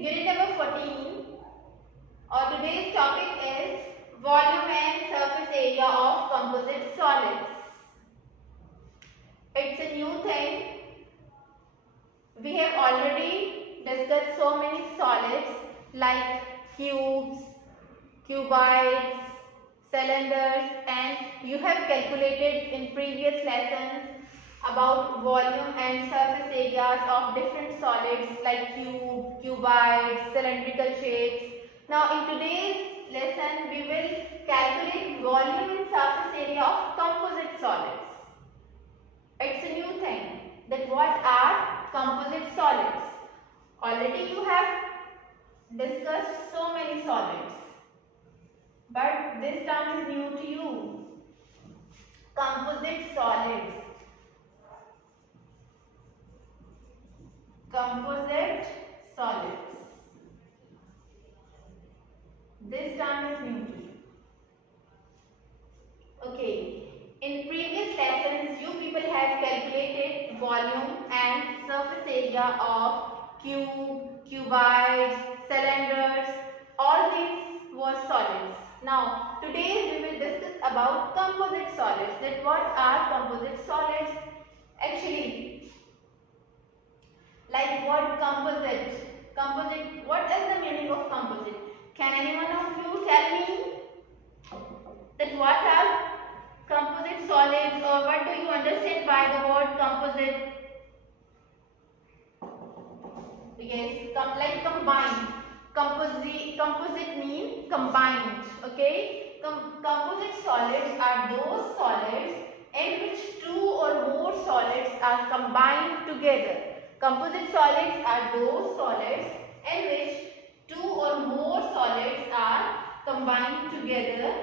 unit number 14, or today's topic is volume and surface area of composite solids. It's a new thing. We have already discussed so many solids like cubes, cuboids, cylinders, and you have calculated in previous lessons about volume and surface areas of different solids like cuboids, cylindrical shapes. Now in today's lesson we will calculate volume and surface area of composite solids. It's a new thing that what are composite solids. Already you have discussed so many solids, but this term is new to you. Composite solids. Composite solids. This term is new to you. Okay. In previous lessons, you people have calculated volume and surface area of cuboids, cylinders. All these were solids. Now, today we will discuss about composite solids. That what are composite solids? Actually, like what composite? Composite. What is the meaning of composite? Can anyone of you tell me that what are composite solids, or what do you understand by the word composite? Yes, like combined. Composite means combined. Okay. Composite solids are those solids in which two or more solids are combined together. Composite solids are those solids in which two or more solids are combined together,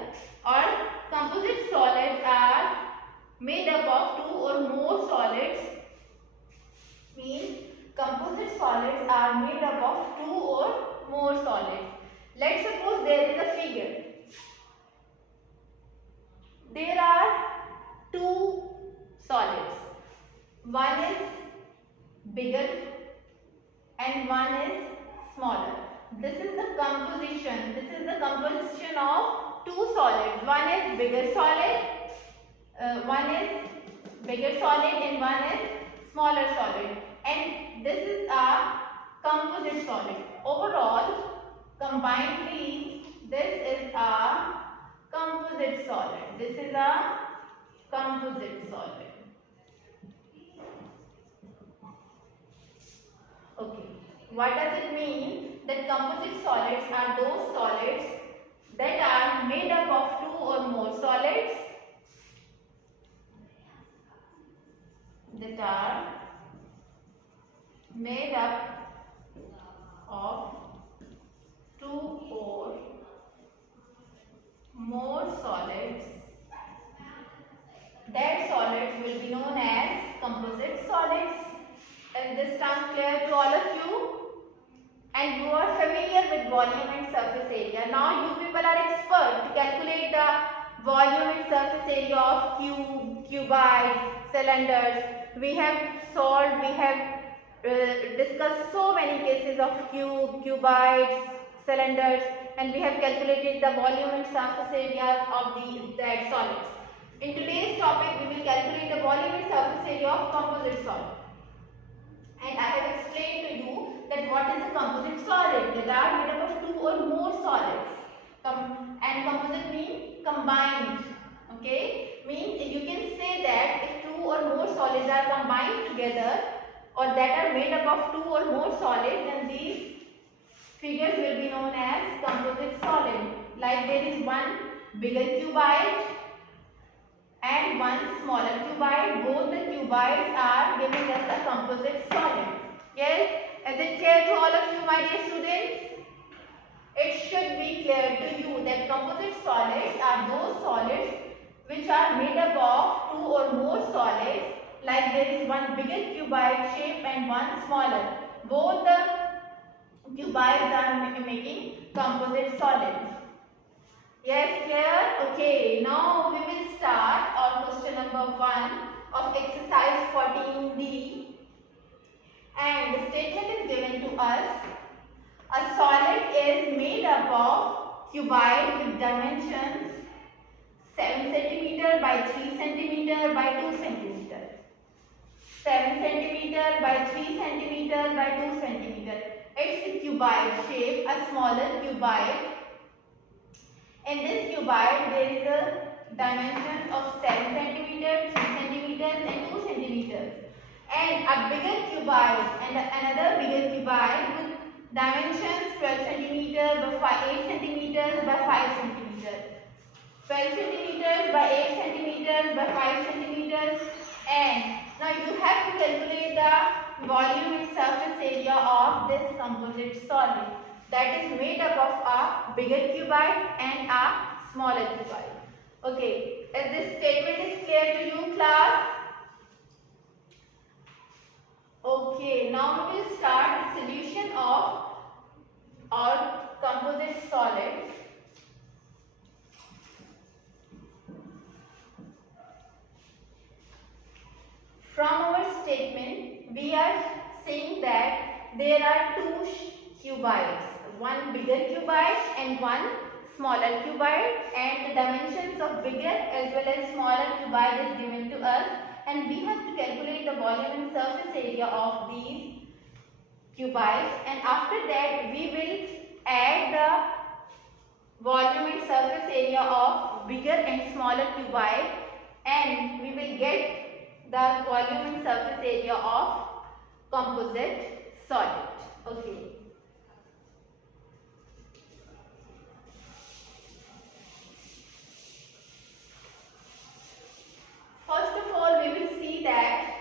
or composite solids are made up of two or more solids. Means composite solids are made up of two or more solids. Let's suppose there is a figure. There are two solids. One is bigger and one is smaller. This is the composition. This is the composition of two solids. One is bigger solid. One is bigger solid and one is smaller solid. And this is a composite solid. Overall, combinedly, this is a composite solid. This is a composite solid. Okay. What does it mean? That composite solids are those solids that are made up of two or more solids that are made up of two or more solids. That solids will be known as composite solids. Is this term clear to all of you? And you are familiar with volume and surface area. Now you people are expert to calculate the volume and surface area of cuboids, cylinders. We have solved, we have discussed so many cases of cuboids, cylinders, and we have calculated the volume and surface areas of that solids. In today's topic, we will calculate the volume and surface area of composite solid. And I have explained to you that what is a composite solid. That are made up of two or more solids. And composite means combined. Okay, means you can say that if two or more solids are combined together, or that are made up of two or more solids, then these figures will be known as composite solid. Like there is one bigger cuboid and one smaller cuboid. Both the cuboids are giving us a composite solid. Yes, is it clear to all of you, my dear students? It should be clear to you that composite solids are those solids which are made up of two or more solids. Like there is one bigger cuboid shape and one smaller. Both the cuboids are making composite solids. Yes, clear? Okay, now we will start our question number 1 of exercise 14D. And the statement is given to us. A solid is made up of cuboid with dimensions 7 cm by 3 cm by 2 cm. 7 cm by 3 cm by 2 cm. It's a cuboid shape, a smaller cuboid. In this cuboid, there is a dimension of 7 cm, 3 cm and 2 cm. And a bigger cuboid and another bigger cuboid with dimensions 12 cm by 8 cm by 5 cm. 12 cm by 8 cm by 5 cm. And now you have to calculate the volume and surface area of this composite solid that is made up of a bigger cuboid and a smaller cuboid. Okay, is this statement is clear to you, class? Okay, now we will start the solution of our composite solid. From our statement, we are saying that there are two cuboids, one bigger cuboid and one smaller cuboid, and the dimensions of bigger as well as smaller cuboid is given to us, and we have to calculate the volume and surface area of these cuboids, and after that we will add the volume and surface area of bigger and smaller cuboid, and we will get the volume and surface area of composite solid. Okay. First of all, we will see that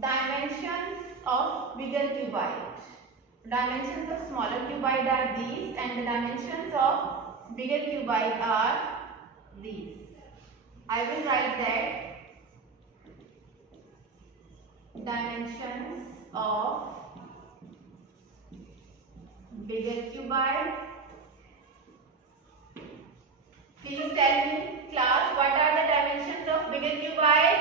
dimensions of bigger cuboid. Dimensions of smaller cuboid are these, and the dimensions of bigger cuboid are these. I will write that dimensions of bigger cuboid. Please tell me, class, what are the dimensions of bigger cuboid?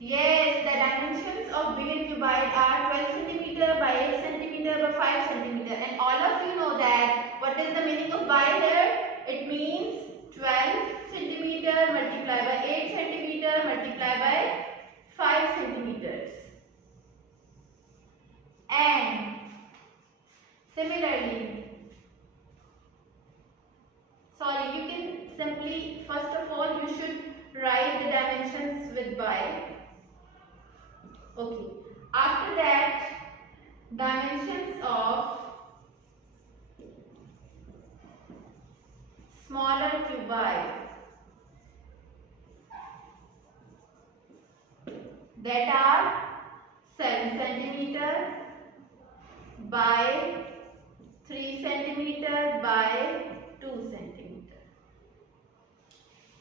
Yes, the dimensions of bigger cuboid are 12 cm by 8 cm by 5 cm. And all of you know that what is the meaning of by here? It means 12 cm multiplied by 8 cm multiplied by 5 centimeters. And similarly, you can simply, first of all, you should write the dimensions with by. Okay. After that, dimensions of smaller cuboid, that are 7 cm by 3 cm by 2 cm.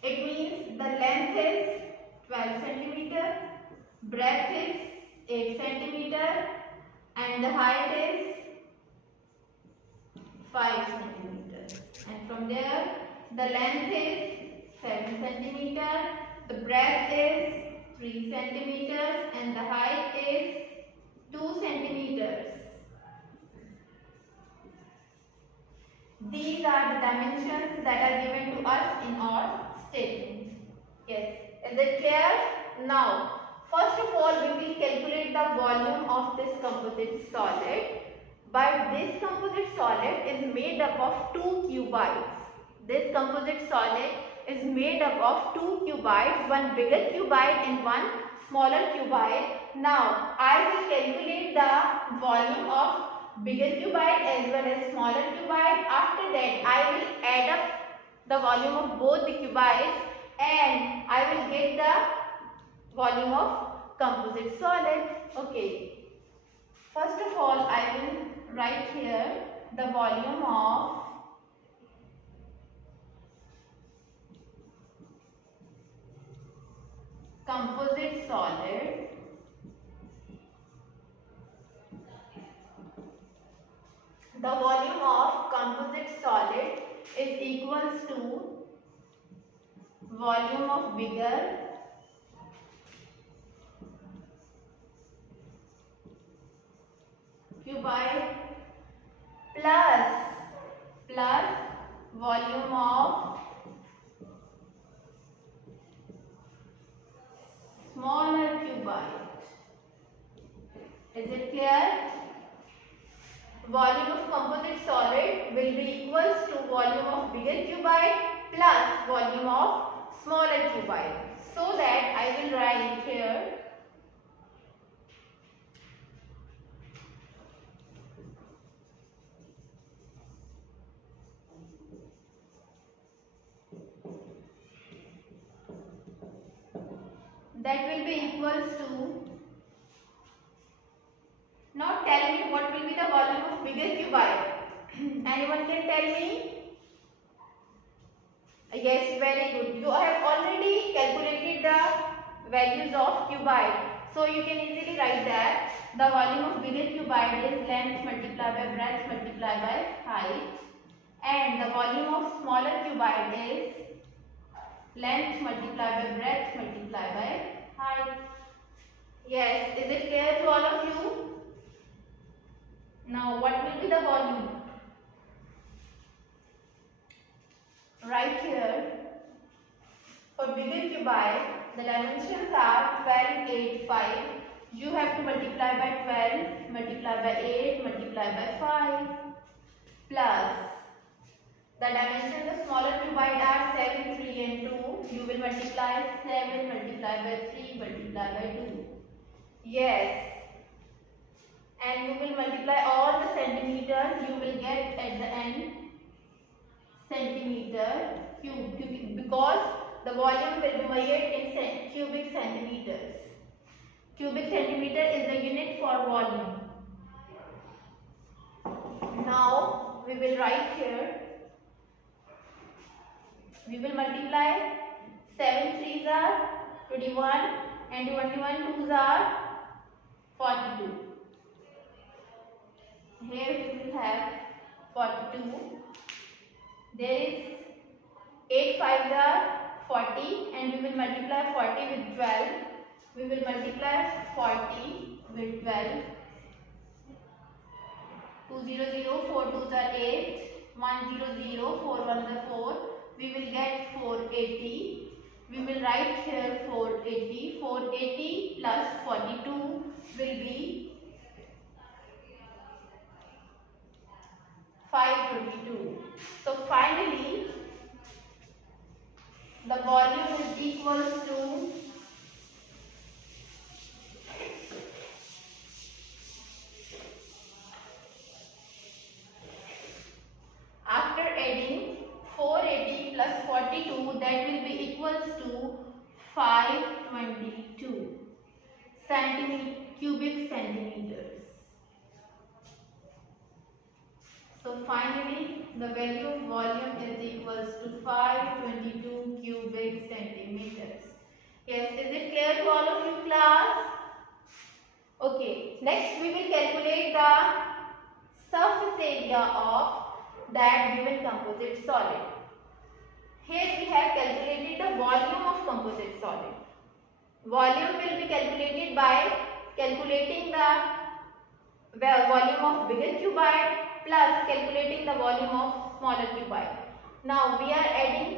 It means the length is 12 cm, breadth is 8 cm and the height is 5 cm. And from there, the length is 7 cm, the breadth is 3 cm and the height is 2 centimeters. These are the dimensions that are given to us in our statement. Yes, is it clear? Now, first of all, we will calculate the volume of this composite solid. But this composite solid is made up of two cuboids. This composite solid is made up of two cuboids, one bigger cuboid and one smaller cuboid. Now, I will calculate the volume of bigger cuboid as well as smaller cuboid. After that, I will add up the volume of both the cuboids and I will get the volume of composite solid. Okay. First of all, I will write here the volume of composite solid. The volume of composite solid is equals to volume of bigger cuboid plus volume of smaller cuboid. Is it clear? Volume of composite solid will be equals to volume of bigger cuboid plus volume of smaller cuboid. So that I will write here that will be equals to, now tell me what will be the volume of bigger cuboid. Anyone can tell me? Yes, very good. You have already calculated the values of cuboid. So you can easily write that the volume of bigger cuboid is length multiplied by breadth multiplied by height, and the volume of smaller cuboid is length multiplied by breadth multiplied by height. Yes, is it clear to all of you? Now what will be the volume? Right here, for bigger cuboid, the dimensions are 12, 8, 5. You have to multiply by 12, multiply by 8, multiply by 5, plus the dimensions of smaller cuboid are 7, 3 and 2. You will multiply 7, multiply by 3, multiply by 2. Yes. And you will multiply all the centimeters. You will get at the end centimeter cube, because the volume will be measured in cubic centimeters. Cubic centimeter is the unit for volume. Now we will write here, we will multiply 7 3s are 21 and 21 2s are 42. Here we will have 42. There is 8 5s are 40 and we will multiply 40 with 12. We will multiply 40 with 12. 2 0 0, 4 2s are 8, 1 0 0, 4 1s are 4. We will get 480. We will write here 480. 480 plus 42 will be 522. So finally, the volume is equal to after adding 480 plus 42, that will be equals to 522 cubic centimeters. So finally, the value of volume is equals to 522 cubic centimeters. Yes, is it clear to all of you, class? Okay, next we will calculate the surface area of that given composite solid. Here we have calculated the volume of composite solid. Volume will be calculated by calculating the volume of bigger cuboid plus calculating the volume of smaller cuboid. Now we are adding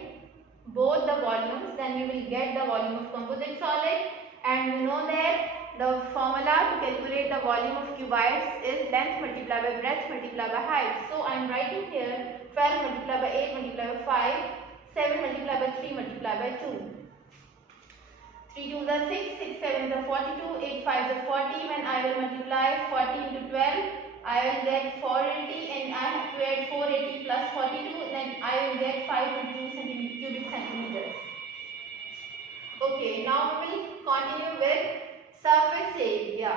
both the volumes, then we will get the volume of composite solid, and we know that the formula to calculate the volume of cuboids is length multiplied by breadth multiplied by height. So I am writing here 12 multiplied by 8 multiplied by 5, 7 multiplied by 3 multiplied by 2. 3 2s are 6, 6 7s are 42, 8 5s are 40. When I will multiply 40 into 12, I will get 480 and I have to add 480 plus 42, then I will get 522 cubic centimeters. Okay, now we will continue with surface area.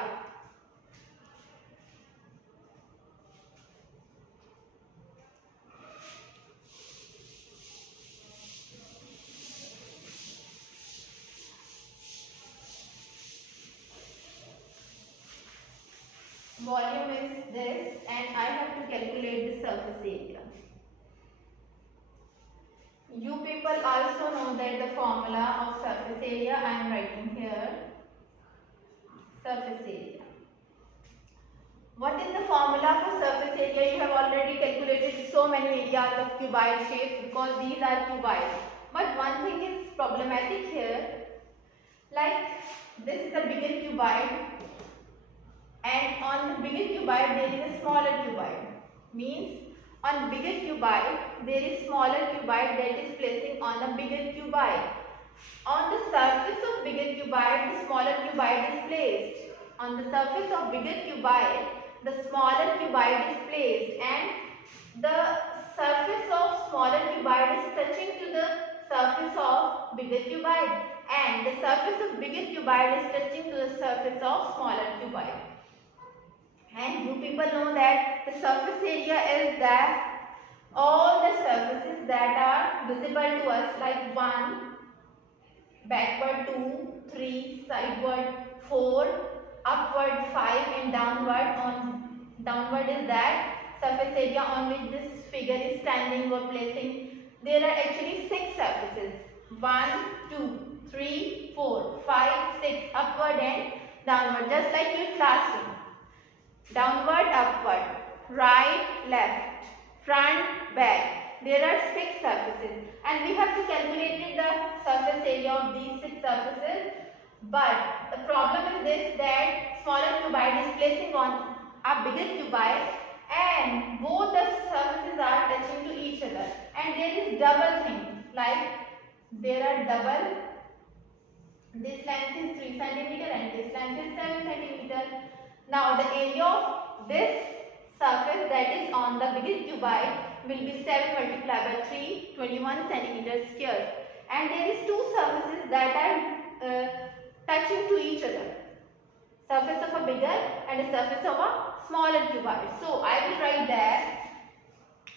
Volume is this and I have to calculate the surface area. You people also know that the formula of surface area I am writing here. Surface area. What is the formula for surface area? You have already calculated so many areas of cuboid shapes because these are cuboids. But one thing is problematic here. Like this is the bigger cuboid, and on the bigger cuboid there is a smaller cuboid. Means on bigger cuboid there is smaller cuboid that is placing on a bigger cuboid. On the surface of bigger cuboid, the smaller cuboid is placed. On the surface of bigger cuboid, the smaller cuboid is placed, and the surface of smaller cuboid is touching to the surface of bigger cuboid, and the surface of bigger cuboid is touching to the surface of smaller cuboid. And you people know that the surface area is that all the surfaces that are visible to us, like 1, backward 2, 3, sideward 4, upward 5, and downward is that surface area on which this figure is standing or placing. There are actually 6 surfaces. 1, 2, 3, 4, 5, 6, upward and downward, just like your classroom. Downward, upward, right, left, front, back. There are 6 surfaces, and we have to calculate the surface area of these 6 surfaces. But the problem is this, that smaller cuboid is placing on a bigger cuboid, and both the surfaces are touching to each other. And there is double thing, like there are double. This length is 3 centimeter and this length is 7 centimeter. Now the area of this surface that is on the bigger cuboid will be 7 multiplied by 3, 21 centimeter square. And there is 2 surfaces that are touching to each other. Surface of a bigger and a surface of a smaller cuboid. So I will write that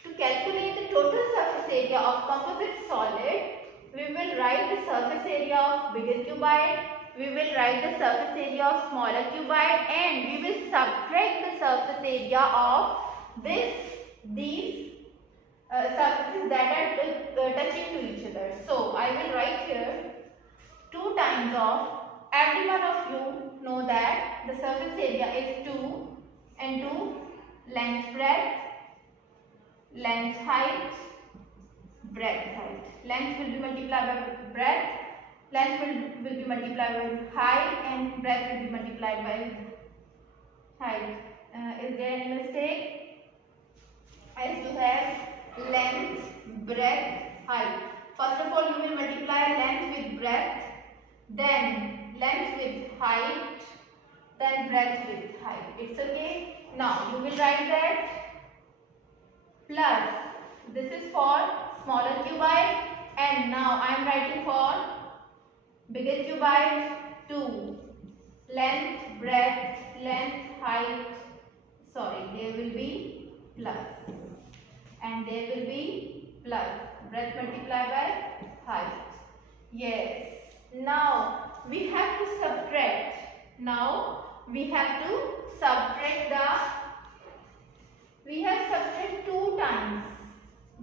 to calculate the total surface area of composite solid, we will write the surface area of bigger cuboid, we will write the surface area of smaller cuboid, and we will subtract the surface area of these surfaces that are touching to each other. So I will write here 2 times of, every one of you know that the surface area is 2 into length breadth, length height, breadth height. Length will be multiplied by breadth, length will be multiplied by height, and breadth will be multiplied by height. Is there any mistake? As you have length, breadth, height. First of all, you will multiply length with breadth, then length with height, then breadth with height. It's okay. Now you will write that plus, this is for smaller cuboid, and now I am writing for bigger cuboid 2. Length, breadth, length, height, sorry, there will be plus, and there will be plus, breadth multiplied by height. Yes. Now we have to subtract. Now we have to subtract we have subtracted 2 times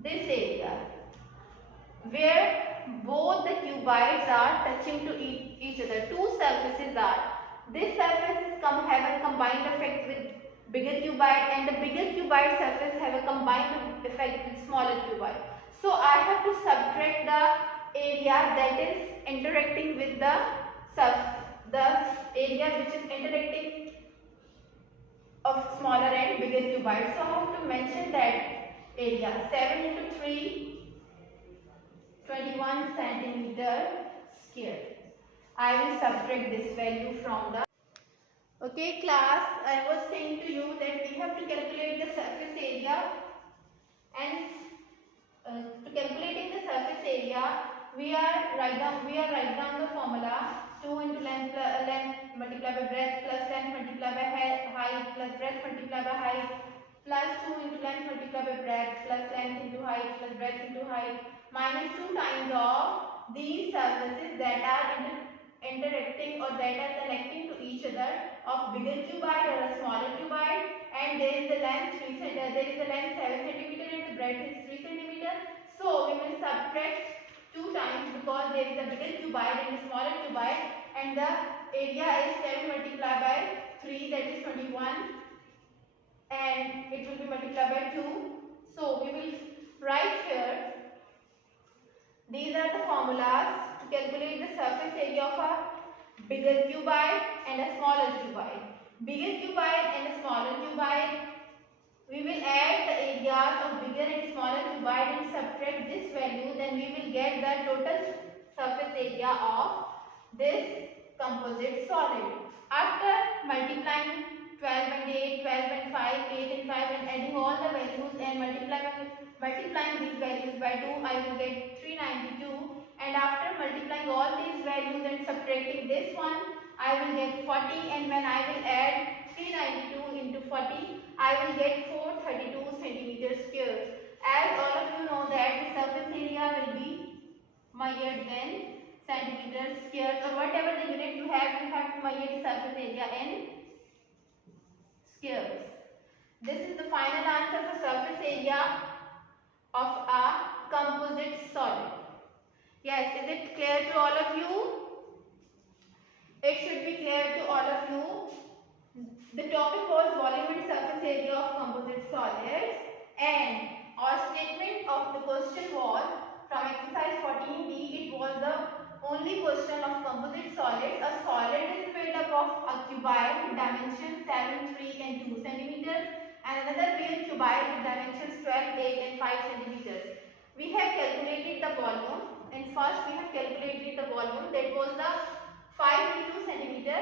this area where both the cuboids are touching to each other. 2 surfaces are. This surface is have a combined effect with bigger cuboid, and the bigger cuboid surface have a combined effect with smaller cuboid. So I have to subtract the area that is interacting with the area which is interacting of smaller and bigger cuboid. So I have to mention that area 7 into 3, 21 centimeter square. I will subtract this value from the. Okay class, I was saying to you that we have to calculate the surface area, and to calculating the surface area we are write down the formula 2 into length multiplied by breadth plus length multiplied by height plus breadth multiplied by height plus 2 into length multiplied by breadth plus length into height plus breadth into height minus 2 times of these surfaces that are interacting or that are connecting to each other of bigger cuboid or a smaller cuboid, and there is the length 7 centimeter and the breadth is 3 centimeter. So we will subtract 2 times because there is a bigger cuboid and a smaller cuboid, and the area is 7 multiplied by 3, that is 21 and it will be multiplied by 2. So we will write here, these are the formulas to calculate the surface area of a bigger cuboid and a smaller cuboid. Bigger cuboid and a smaller cuboid, we will add the areas of bigger and smaller cuboid and subtract this value, then we will get the total surface area of this composite solid. After multiplying 12 and 8, 12 and 5, 8 and 5 and adding all the values and multiplying these values by 2, I will get 392, and after multiplying all these values and subtracting this one, I will get 40, and when I will add 392 into 40, I will get 432 centimeters square. As all of you know that the surface area will be measured in centimeters square, or whatever the unit you have to measure the surface area in squares. This is the final answer for surface area of a composite solid. Yes, is it clear to all of you? It should be clear to all of you. The topic was volume and surface area of composite solids, and our statement of the question was from exercise 14b. It was the only question of composite solids. A solid is made up of a cuboid with dimensions 7, 3 and 2 centimeters, and another real cuboid with dimensions 12, 8 and 5 centimeters. We have calculated the volume, and first we have calculated the volume, that was the 5 centimeter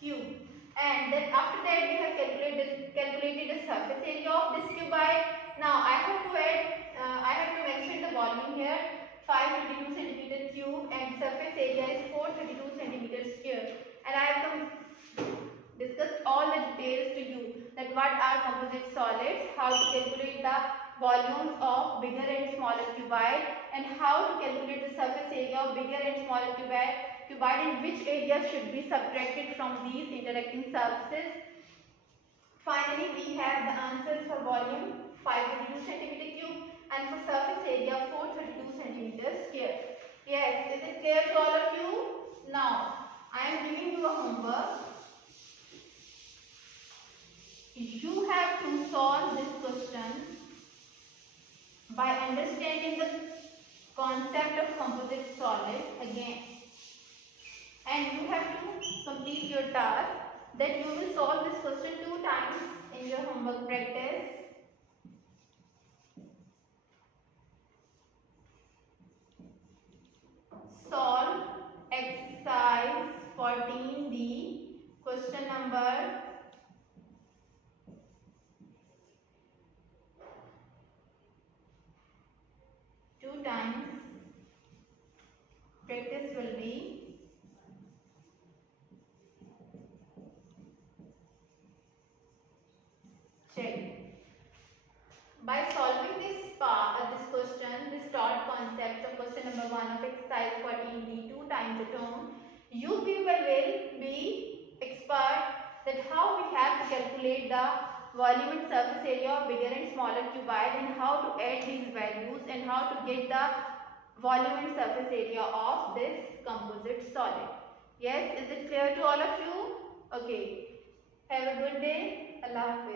cube, and then after that we have calculated the surface area of this cuboid. Now I have to mention the volume here, 522 centimeter cube, and surface area is 432 centimeter square, and I have discussed all the details to you, that what are composite solids, how to calculate the volumes of bigger and smaller cuboid, and how to calculate the surface area of bigger and smaller cuboid, and which areas should be subtracted from these interacting surfaces. Finally, we have the answers for volume 532 centimeter cube, and for surface area 432 centimeters square. Yes, is it clear to all of you? Now, I am giving you a homework. You have to solve this question by understanding the concept of composite solid again, and you have to complete your task, that you will solve this question 2 times in your homework practice. Solve exercise 14D, question number 2 times. Practice will be check. By solving this question, this thought concept of question number 1 of exercise 14D 2 times at home, you people will be expert that how we have to calculate the volume and surface area of bigger and smaller cuboid, and how to add these values, and how to get the volume and surface area of this composite solid. Yes, is it clear to all of you? Okay. Have a good day. Allah Hafiz.